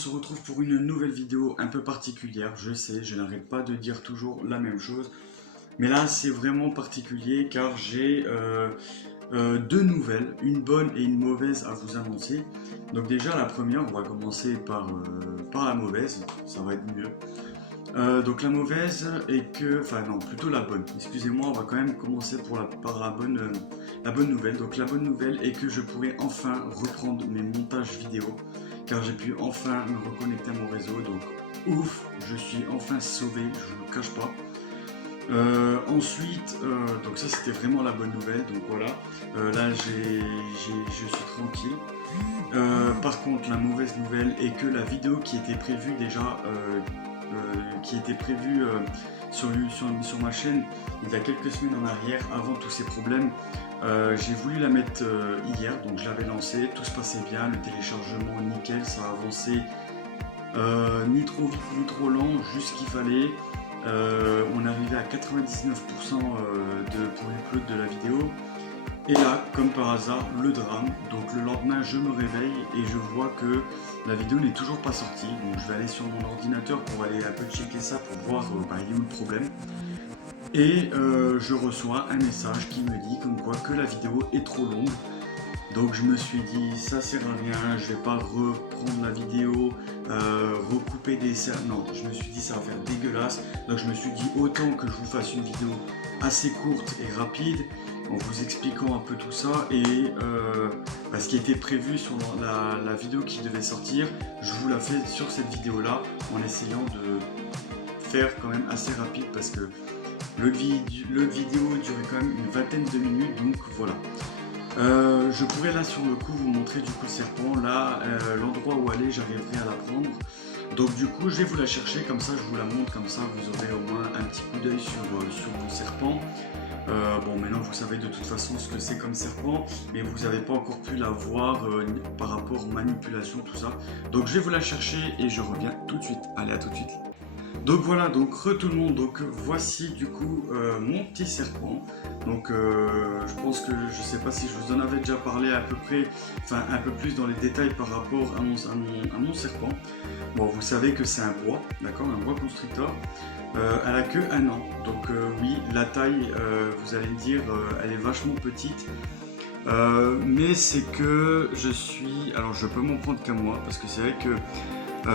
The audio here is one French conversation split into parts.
se retrouve pour une nouvelle vidéo un peu particulière. Je sais, je n'arrête pas de dire toujours la même chose. Mais là, c'est vraiment particulier car j'ai deux nouvelles, une bonne et une mauvaise à vous annoncer. Donc déjà, la première, on va commencer par la mauvaise, ça va être mieux. Donc la mauvaise est que, enfin non, plutôt la bonne. Excusez-moi, on va quand même commencer par la bonne nouvelle. Donc la bonne nouvelle est que je pourrai enfin reprendre mes montages vidéo, car j'ai pu enfin me reconnecter à mon réseau. Donc ouf, je suis enfin sauvé, je ne vous le cache pas. Ensuite, donc ça c'était vraiment la bonne nouvelle. Donc voilà, là je suis tranquille. Par contre, la mauvaise nouvelle est que la vidéo qui était prévue déjà sur ma chaîne il y a quelques semaines en arrière, avant tous ces problèmes. J'ai voulu la mettre hier, donc je l'avais lancée, tout se passait bien, le téléchargement nickel, ça avançait ni trop vite ni trop lent, juste ce qu'il fallait. On arrivait à 99% pour l'upload de la vidéo. Et là, comme par hasard, le drame. Donc le lendemain, je me réveille et je vois que la vidéo n'est toujours pas sortie. Donc je vais aller sur mon ordinateur pour aller un peu checker ça pour voir il est où le problème. Et je reçois un message qui me dit comme quoi que la vidéo est trop longue. Donc je me suis dit, ça sert à rien, je vais pas reprendre la vidéo, recouper des scènes. Non, je me suis dit, ça va faire dégueulasse. Donc je me suis dit, autant que je vous fasse une vidéo assez courte et rapide, en vous expliquant un peu tout ça. Et ce qui était prévu sur la vidéo qui devait sortir, je vous la fais sur cette vidéo-là, en essayant de faire quand même assez rapide, parce que le vidéo durait quand même une vingtaine de minutes, donc voilà. Je pourrais là sur le coup vous montrer du coup le serpent, là l'endroit où aller j'arriverai à la prendre. Donc du coup je vais vous la chercher, comme ça je vous la montre, comme ça vous aurez au moins un petit coup d'œil sur mon serpent. Bon, maintenant vous savez de toute façon ce que c'est comme serpent, mais vous n'avez pas encore pu la voir par rapport aux manipulations, tout ça. Donc je vais vous la chercher et je reviens tout de suite. Allez, à tout de suite. Donc voilà, donc tout le monde, donc voici du coup mon petit serpent. Donc je pense que, je sais pas si je vous en avais déjà parlé à peu près, enfin un peu plus dans les détails par rapport à mon serpent. Bon, vous savez que c'est un bois, d'accord, un bois constructeur. Elle a que 1 an, donc oui, la taille, vous allez me dire, elle est vachement petite. Mais c'est que alors je peux m'en prendre qu'à moi, parce que c'est vrai que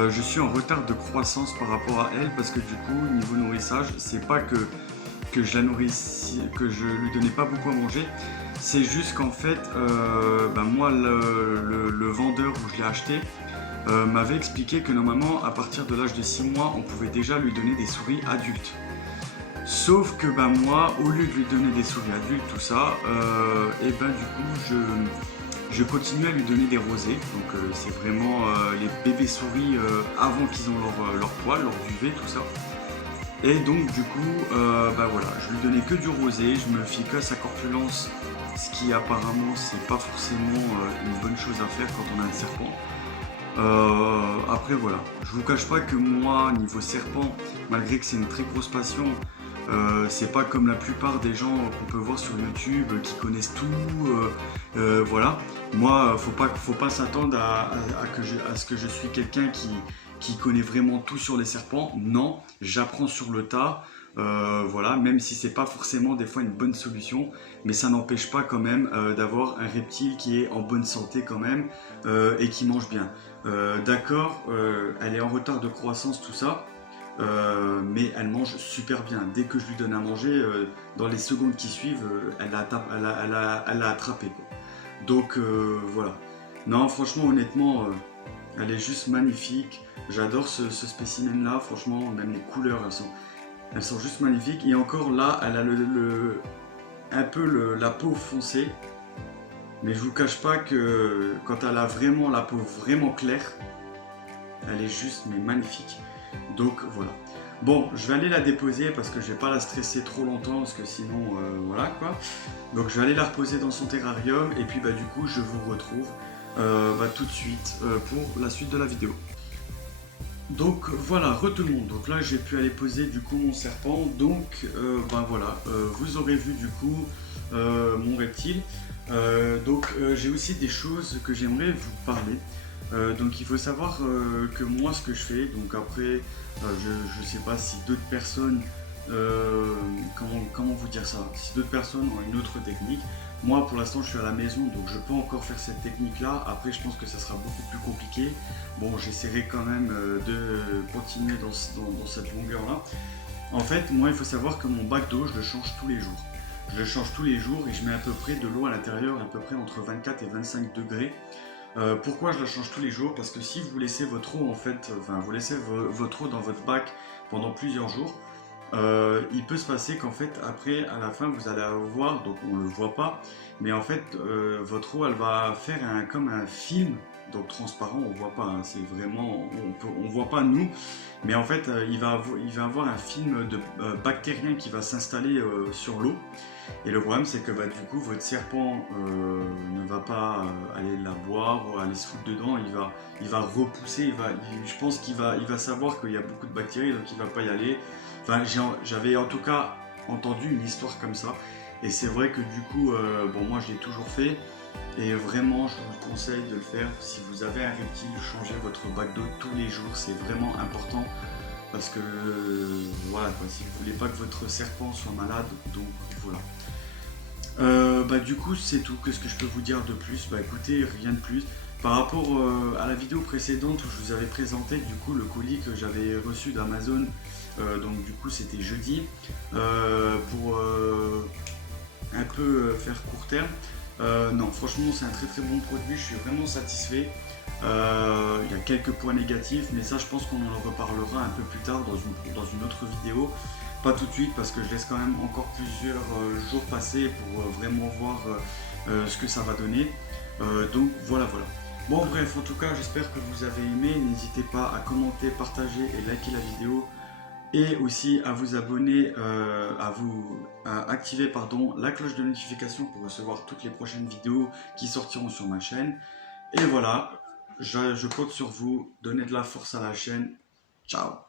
je suis en retard de croissance par rapport à elle, parce que du coup niveau nourrissage, c'est pas que je la nourrisse, que je lui donnais pas beaucoup à manger, c'est juste qu'en fait moi le vendeur où je l'ai acheté m'avait expliqué que normalement à partir de l'âge de 6 mois on pouvait déjà lui donner des souris adultes. Sauf que moi, au lieu de lui donner des souris adultes, tout ça, et du coup je continue à lui donner des rosés. Donc c'est vraiment les bébés souris avant qu'ils ont leur poil, leur duvet, tout ça. Et donc du coup, voilà, je lui donnais que du rosé, je me fie qu'à sa corpulence, ce qui apparemment c'est pas forcément une bonne chose à faire quand on a un serpent. Après voilà, je vous cache pas que moi, niveau serpent, malgré que c'est une très grosse passion, c'est pas comme la plupart des gens qu'on peut voir sur YouTube qui connaissent tout, voilà. Moi, faut pas s'attendre à ce que je suis quelqu'un qui connaît vraiment tout sur les serpents. Non, j'apprends sur le tas. Voilà, même si c'est pas forcément des fois une bonne solution, mais ça n'empêche pas quand même d'avoir un reptile qui est en bonne santé quand même et qui mange bien. D'accord, elle est en retard de croissance, tout ça. Mais elle mange super bien. Dès que je lui donne à manger, dans les secondes qui suivent, elle l'a attrapé, quoi. Donc voilà. Non, franchement, honnêtement, elle est juste magnifique. J'adore ce spécimen là, franchement, même les couleurs, elles sont juste magnifiques. Et encore là, elle a un peu la peau foncée. Mais je vous cache pas que quand elle a vraiment la peau vraiment claire, elle est juste magnifique. Donc voilà. Bon, je vais aller la déposer parce que je vais pas la stresser trop longtemps, parce que sinon voilà quoi. Donc je vais aller la reposer dans son terrarium et puis du coup je vous retrouve tout de suite pour la suite de la vidéo. Donc voilà, tout le monde. Donc là j'ai pu aller poser du coup mon serpent. Donc voilà, vous aurez vu du coup mon reptile. Donc j'ai aussi des choses que j'aimerais vous parler. Donc il faut savoir que moi ce que je fais, donc après je ne sais pas si d'autres personnes, comment vous dire ça, si d'autres personnes ont une autre technique. Moi pour l'instant je suis à la maison donc je peux encore faire cette technique là, après je pense que ça sera beaucoup plus compliqué. Bon j'essaierai quand même de continuer dans cette longueur là. En fait moi il faut savoir que mon bac d'eau je le change tous les jours. Je le change tous les jours et je mets à peu près de l'eau à l'intérieur à peu près entre 24 et 25 degrés. Pourquoi je la change tous les jours? Parce que si vous laissez votre eau en fait, enfin vous laissez votre eau dans votre bac pendant plusieurs jours, il peut se passer qu'en fait après à la fin vous allez avoir, donc on le voit pas, mais en fait votre eau elle va faire comme un film, donc transparent, on voit pas, hein, c'est vraiment, on voit pas nous, mais en fait il va avoir un film de bactérien qui va s'installer sur l'eau. Et le problème, c'est que bah, du coup, votre serpent ne va pas aller la boire ou aller se foutre dedans. Il va repousser. Je pense il va savoir qu'il y a beaucoup de bactéries, donc il va pas y aller. Enfin, j'avais en tout cas entendu une histoire comme ça. Et c'est vrai que du coup, bon, moi, je l'ai toujours fait. Et vraiment, je vous conseille de le faire. Si vous avez un reptile, changez votre bac d'eau tous les jours. C'est vraiment important. Parce que voilà, quoi, si vous voulez pas que votre serpent soit malade, donc voilà. Bah du coup c'est tout, qu'est-ce que je peux vous dire de plus? Bah écoutez, rien de plus. Par rapport à la vidéo précédente où je vous avais présenté du coup le colis que j'avais reçu d'Amazon, donc du coup c'était jeudi, pour un peu faire court terme. Non franchement c'est un très très bon produit, je suis vraiment satisfait. Il y a quelques points négatifs, mais ça je pense qu'on en reparlera un peu plus tard dans une autre vidéo. Pas tout de suite parce que je laisse quand même encore plusieurs jours passer pour vraiment voir ce que ça va donner. Donc voilà. Bon bref, en tout cas j'espère que vous avez aimé. N'hésitez pas à commenter, partager et liker la vidéo. Et aussi à vous abonner, à activer la cloche de notification pour recevoir toutes les prochaines vidéos qui sortiront sur ma chaîne. Et voilà, je compte sur vous, donnez de la force à la chaîne. Ciao!